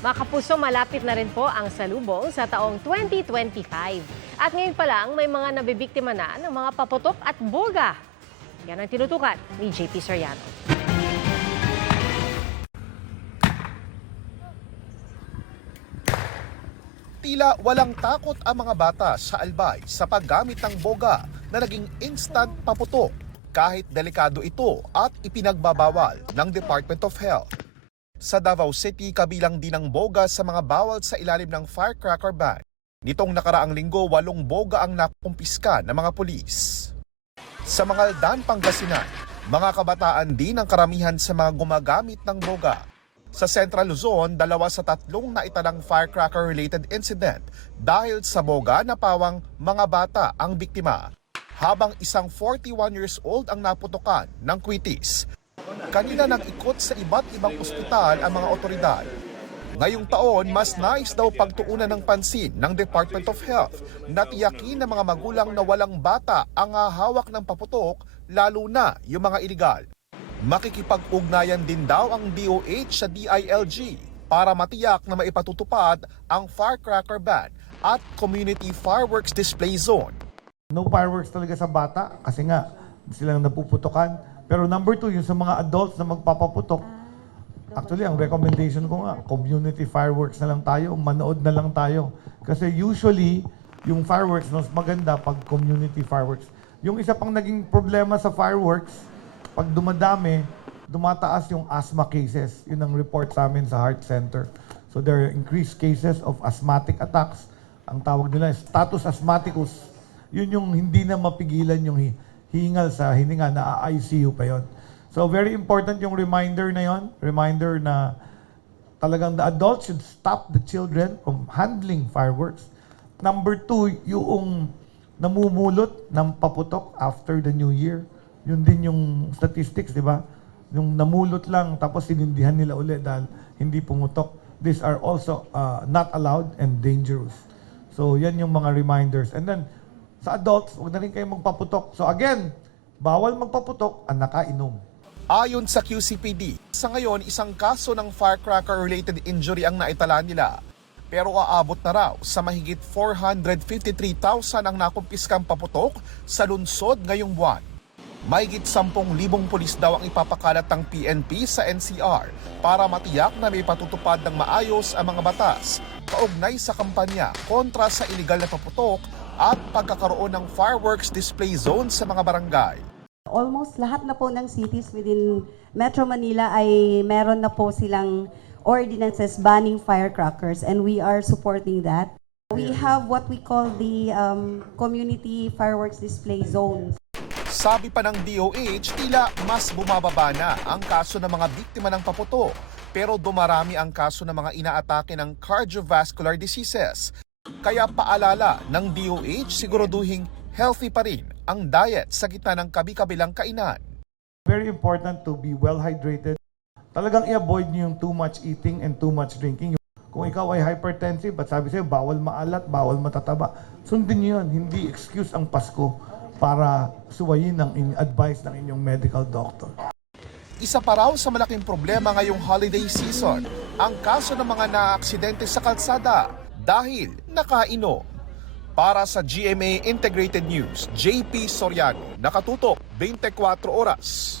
Mga kapuso, malapit na rin po ang salubong sa taong 2025. At ngayon pa lang, may mga nabibiktima na ng mga paputok at boga. Yan ang tinutukan ni JP Soriano. Tila walang takot ang mga bata sa Albay sa paggamit ng boga na naging instant paputok kahit delikado ito at ipinagbabawal ng Department of Health. Sa Davao City, kabilang din ang boga sa mga bawal sa ilalim ng firecracker ban. Nitong nakaraang linggo, 8 boga ang nakumpiska ng mga pulis. Sa Mangaldan, Pangasinan, mga kabataan din ang karamihan sa mga gumagamit ng boga. Sa Central Luzon, 2 sa 3 na italang firecracker-related incident dahil sa boga na pawang mga bata ang biktima. Habang isang 41 years old ang naputukan ng kwitis. Kanina nag-ikot sa iba't ibang ospital ang mga otoridad. Ngayong taon, mas nais daw pagtuunan ng pansin ng Department of Health na tiyakin ng mga magulang na walang bata ang hawak ng paputok, lalo na yung mga iligal. Makikipag-ugnayan din daw ang DOH sa DILG para matiyak na maipatutupad ang firecracker ban at community fireworks display zone. No fireworks talaga sa bata kasi nga silang napuputokan. Pero number 2, yung sa mga adults na magpapaputok, actually ang recommendation ko nga, community fireworks na lang tayo, manood na lang tayo. Kasi usually, yung fireworks mas maganda pag community fireworks. Yung isa pang naging problema sa fireworks, pag dumadami, dumataas yung asthma cases. Yun ang report sa amin sa Heart Center. So there are increased cases of asthmatic attacks. Ang tawag nila status asthmaticus. Yun yung hindi na mapigilan yung hingal sa hininga, na ICU pa yon. So very important yung reminder na yon. Reminder na talagang the adults should stop the children from handling fireworks. Number 2, yung namumulot ng paputok after the New Year. Yun din yung statistics, di ba? Yung namulot lang tapos sinindihan nila ulit dahil hindi pumutok. These are also not allowed and dangerous. So yan yung mga reminders. And then sa adults, huwag na rin kayo magpaputok. So again, bawal magpaputok ang nakainom. Ayon sa QCPD, sa ngayon isang kaso ng firecracker-related injury ang naitala nila. Pero aabot na raw sa mahigit 453,000 ang nakumpiskang paputok sa lungsod ngayong buwan. Mahigit 10,000 pulis daw ang ipapakalat ng PNP sa NCR para matiyak na may patutupad ng maayos ang mga batas kaugnay sa kampanya kontra sa iligal na paputok at pagkakaroon ng fireworks display zone sa mga barangay. Almost lahat na po ng cities within Metro Manila ay meron na po silang ordinances banning firecrackers, and we are supporting that. We have what we call the community fireworks display zones. Sabi pa ng DOH, tila mas bumababa na ang kaso ng mga biktima ng paputok, pero dumarami ang kaso ng mga inaatake ng cardiovascular diseases. Kaya paalala ng DOH, siguraduhing healthy pa rin ang diet sa gitna ng kabi-kabilang kainan. Very important to be well hydrated. Talagang i-avoid niyo yung too much eating and too much drinking. Kung ikaw ay hypertensive at sabi sa'yo, bawal maalat, bawal matataba, sundin niyo yun. Hindi excuse ang Pasko para suwayin ang advice ng inyong medical doctor. Isa pa raw sa malaking problema ngayong holiday season, ang kaso ng mga naaksidente sa kalsada dahil nakainom. Para sa GMA Integrated News, JP Soriano, nakatutok 24 oras.